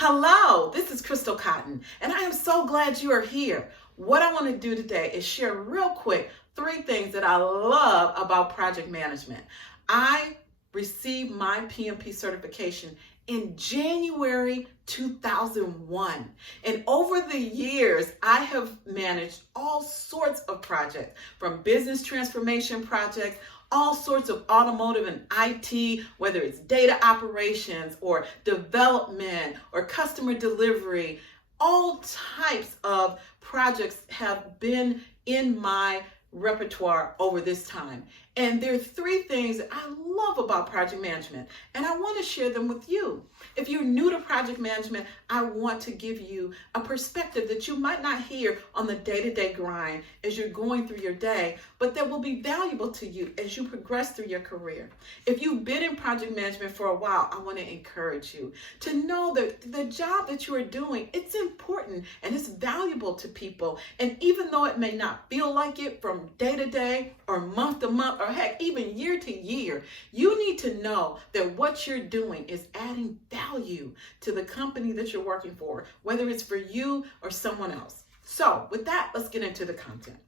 Hello, this is Crystal Cotton, and I am so glad you are here. What I want to do today is share real quick 3 things that I love about project management. I received my PMP certification in January 2001. And over the years, I have managed all sorts of projects, from business transformation projects, all sorts of automotive and IT, whether it's data operations or development or customer delivery. All types of projects have been in my repertoire over this time. And there are 3 things that I love about project management, and I want to share them with you. If you're new to project management, I want to give you a perspective that you might not hear on the day-to-day grind as you're going through your day, but that will be valuable to you as you progress through your career. If you've been in project management for a while, I want to encourage you to know that the job that you are doing, it's important and it's valuable to people. And even though it may not feel like it from day to day or month to month, or heck, even year to year, you need to know that what you're doing is adding value to the company that you're working for, whether it's for you or someone else. So with that, let's get into the content.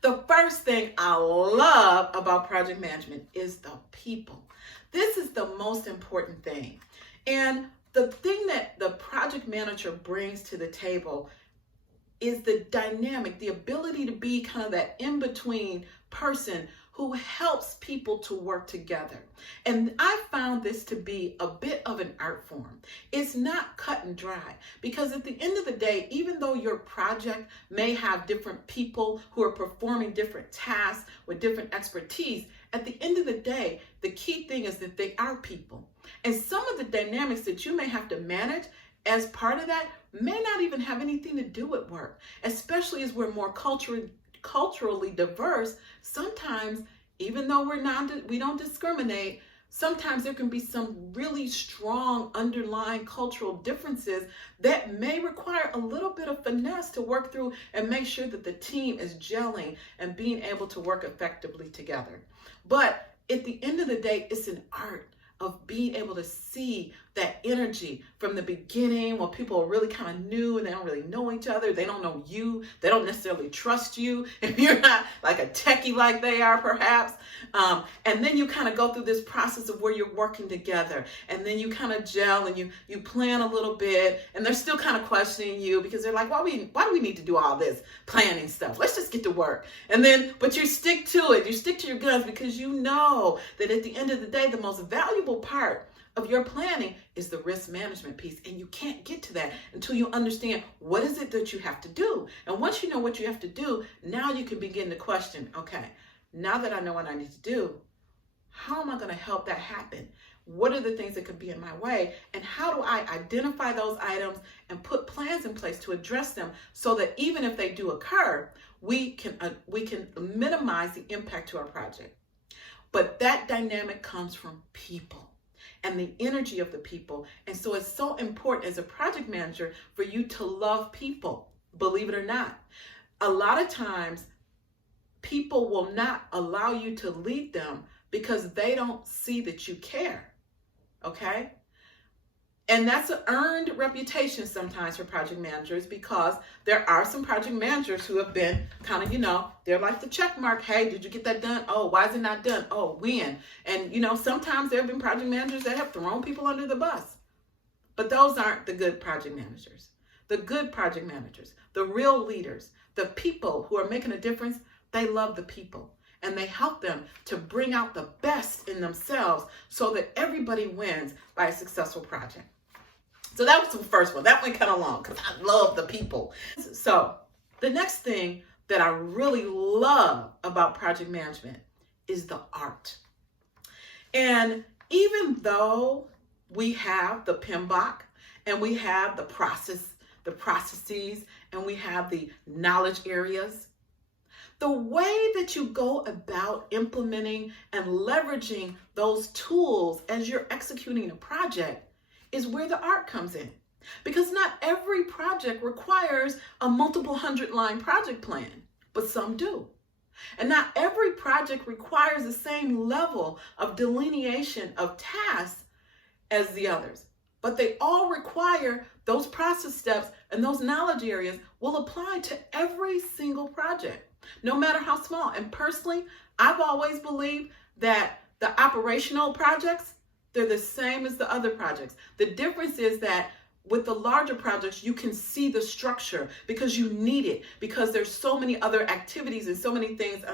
The first thing I love about project management is the people. This is the most important thing. And the thing that the project manager brings to the table is the dynamic, the ability to be kind of that in-between person who helps people to work together. And I found this to be a bit of an art form. It's not cut and dry, because at the end of the day, even though your project may have different people who are performing different tasks with different expertise, at the end of the day, the key thing is that they are people. And some of the dynamics that you may have to manage as part of that may not even have anything to do with work, especially as we're more culturally diverse. Sometimes, even though we don't discriminate, sometimes there can be some really strong underlying cultural differences that may require a little bit of finesse to work through and make sure that the team is gelling and being able to work effectively together. But at the end of the day, it's an art of being able to see that energy from the beginning, when people are really kind of new and they don't really know each other, they don't know you, they don't necessarily trust you if you're not like a techie like they are perhaps. And then you kind of go through this process of where you're working together, and then you kind of gel and you plan a little bit, and they're still kind of questioning you because they're like, why do we need to do all this planning stuff? Let's just get to work. And then, but you stick to it, you stick to your guns, because you know that at the end of the day, the most valuable part of your planning is the risk management piece. And you can't get to that until you understand what is it that you have to do. And once you know what you have to do, now you can begin to question, okay, now that I know what I need to do, how am I going to help that happen? What are the things that could be in my way? And how do I identify those items and put plans in place to address them, so that even if they do occur, we can minimize the impact to our project. But that dynamic comes from people and the energy of the people. And so it's so important as a project manager for you to love people, believe it or not. A lot of times, people will not allow you to lead them because they don't see that you care, okay? And that's an earned reputation sometimes for project managers, because there are some project managers who have been kind of, they're like the check mark. Hey, did you get that done? Oh, why is it not done? Oh, when? And, sometimes there have been project managers that have thrown people under the bus. But those aren't the good project managers. The good project managers, the real leaders, the people who are making a difference, they love the people. And they help them to bring out the best in themselves so that everybody wins by a successful project. So that was the first one. That went kind of long because I love the people. So the next thing that I really love about project management is the art. And even though we have the PMBOK and we have the processes, and we have the knowledge areas, the way that you go about implementing and leveraging those tools as you're executing a project is where the art comes in. Because not every project requires a multiple 100-line project plan, but some do. And not every project requires the same level of delineation of tasks as the others. but they all require those process steps, and those knowledge areas will apply to every single project, no matter how small. And personally, I've always believed that the operational projects, they're the same as the other projects. The difference is that with the larger projects, you can see the structure because you need it, because there's so many other activities and so many things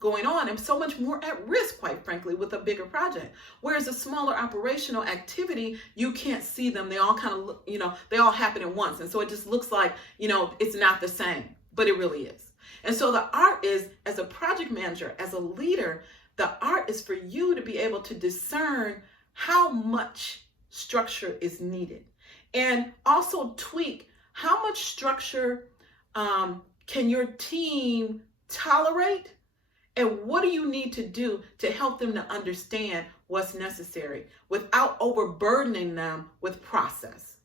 going on, and so much more at risk, quite frankly, with a bigger project. Whereas a smaller operational activity, you can't see them. They all kind of, they all happen at once. And so it just looks like, it's not the same, but it really is. And so the art is, as a project manager, as a leader, the art is for you to be able to discern how much structure is needed. And also tweak how much structure can your team tolerate, and what do you need to do to help them to understand what's necessary without overburdening them with process.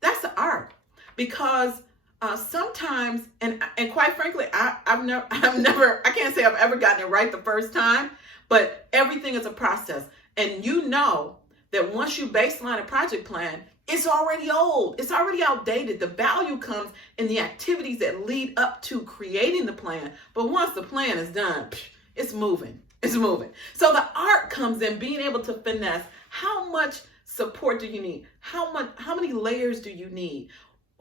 That's the art, because sometimes, and quite frankly, I can't say I've ever gotten it right the first time, but everything is a process. And that once you baseline a project plan, it's already old. It's already outdated. The value comes in the activities that lead up to creating the plan. But once the plan is done, it's moving. It's moving. So the art comes in being able to finesse. How much support do you need? How many layers do you need?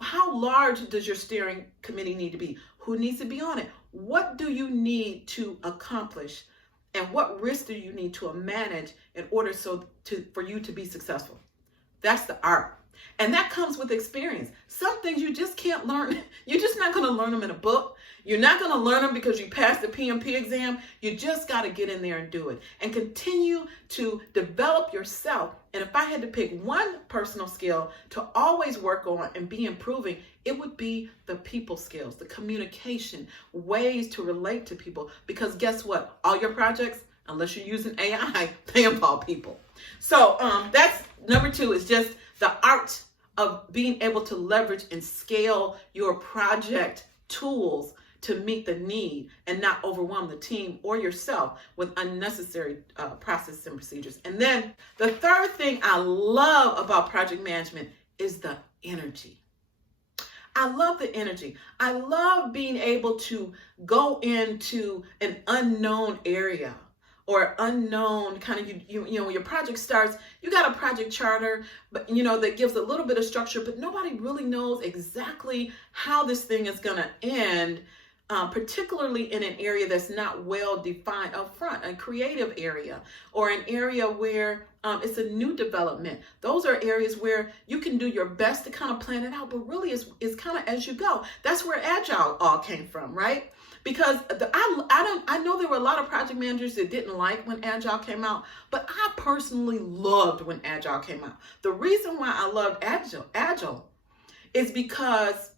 How large does your steering committee need to be? Who needs to be on it? What do you need to accomplish? And what risks do you need to manage in order for you to be successful? That's the art. And that comes with experience. Some things you just can't learn. You're just not going to learn them in a book. You're not going to learn them because you passed the PMP exam. You just got to get in there and do it and continue to develop yourself. And if I had to pick one personal skill to always work on and be improving, it would be the people skills, the communication, ways to relate to people. Because guess what? All your projects, unless you're using AI, they involve people. So that's number 2, is just the art of being able to leverage and scale your project tools to meet the need and not overwhelm the team or yourself with unnecessary processes and procedures. And then the third thing I love about project management is the energy. I love the energy. I love being able to go into an unknown area or unknown kind of, when your project starts, you got a project charter, but that gives a little bit of structure, but nobody really knows exactly how this thing is going to end, particularly in an area that's not well defined up front, a creative area or an area where it's a new development. Those are areas where you can do your best to kind of plan it out, but really it's kind of as you go. That's where Agile all came from, right? Because I know there were a lot of project managers that didn't like when Agile came out, but I personally loved when Agile came out. The reason why I loved Agile is because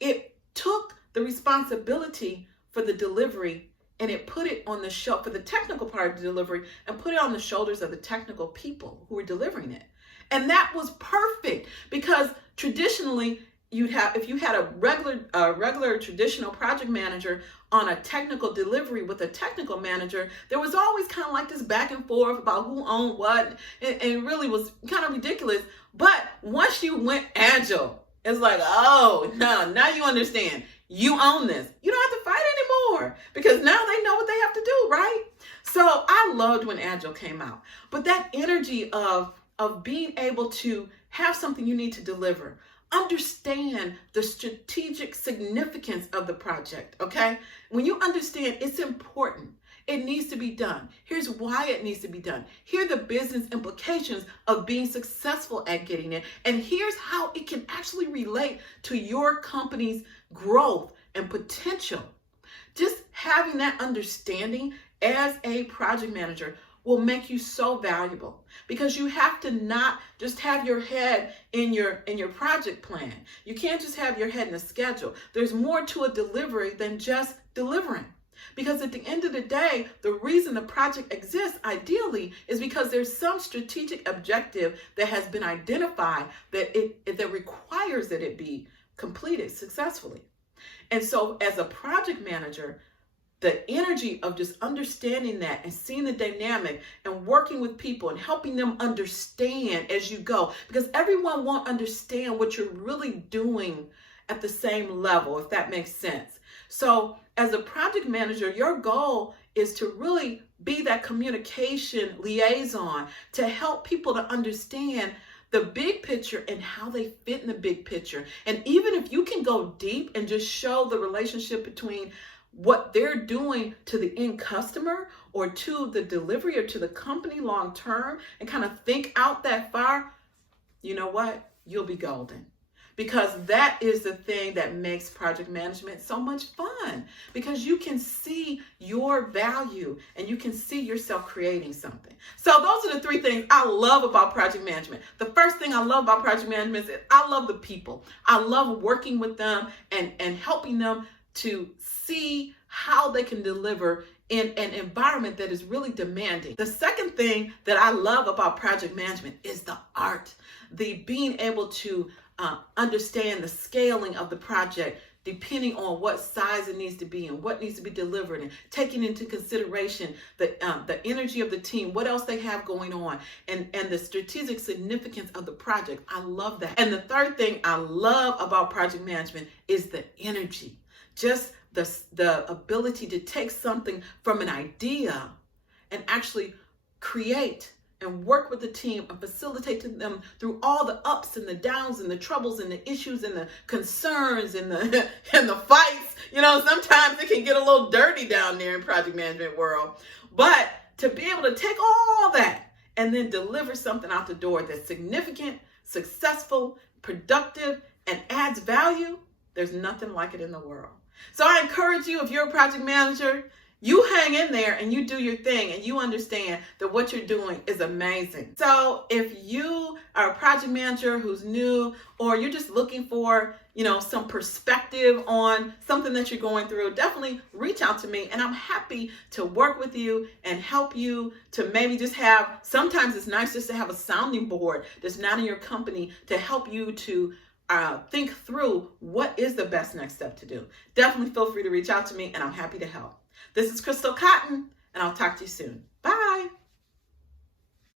it took the responsibility for the delivery and it put it on the shelf for the technical part of the delivery and put it on the shoulders of the technical people who were delivering it. And that was perfect, because traditionally if you had a regular traditional project manager on a technical delivery with a technical manager, there was always kind of like this back and forth about who owned what, and it really was kind of ridiculous. But once you went Agile, it's like, oh, no, now you understand. You own this. You don't have to fight anymore because now they know what they have to do, right? So I loved when Agile came out. But that energy of being able to have something you need to deliver, understand the strategic significance of the project, okay? When you understand it's important, it needs to be done. Here's why it needs to be done. Here are the business implications of being successful at getting it. And here's how it can actually relate to your company's growth and potential. Just having that understanding as a project manager will make you so valuable, because you have to not just have your head in your project plan. You can't just have your head in a schedule. There's more to a delivery than just delivering. Because at the end of the day, the reason the project exists ideally is because there's some strategic objective that has been identified that requires that it be completed successfully. And so as a project manager, the energy of just understanding that and seeing the dynamic and working with people and helping them understand as you go, because everyone won't understand what you're really doing at the same level, if that makes sense. So as a project manager, your goal is to really be that communication liaison to help people to understand the big picture and how they fit in the big picture. And even if you can go deep and just show the relationship between what they're doing to the end customer or to the delivery or to the company long term and kind of think out that far, you know what? You'll be golden. Because that is the thing that makes project management so much fun, because you can see your value and you can see yourself creating something. So those are the three things I love about project management. The first thing I love about project management is I love the people. I love working with them and helping them to see how they can deliver in an environment that is really demanding. The second thing that I love about project management is the art, the being able to understand the scaling of the project depending on what size it needs to be and what needs to be delivered, and taking into consideration the energy of the team, what else they have going on, and the strategic significance of the project. I love that. And the third thing I love about project management is the energy, just the ability to take something from an idea and actually create and work with the team and facilitate them through all the ups and the downs and the troubles and the issues and the concerns and the and the fights. You know, sometimes it can get a little dirty down there in project management world. But to be able to take all that and then deliver something out the door that's significant, successful, productive, and adds value, there's nothing like it in the world. So I encourage you, if you're a project manager, you hang in there and you do your thing and you understand that what you're doing is amazing. So if you are a project manager who's new, or you're just looking for, some perspective on something that you're going through, definitely reach out to me and I'm happy to work with you and help you to maybe just have, sometimes it's nice just to have a sounding board that's not in your company to help you to think through what is the best next step to do. Definitely feel free to reach out to me and I'm happy to help. This is Crystal Cotton, and I'll talk to you soon. Bye.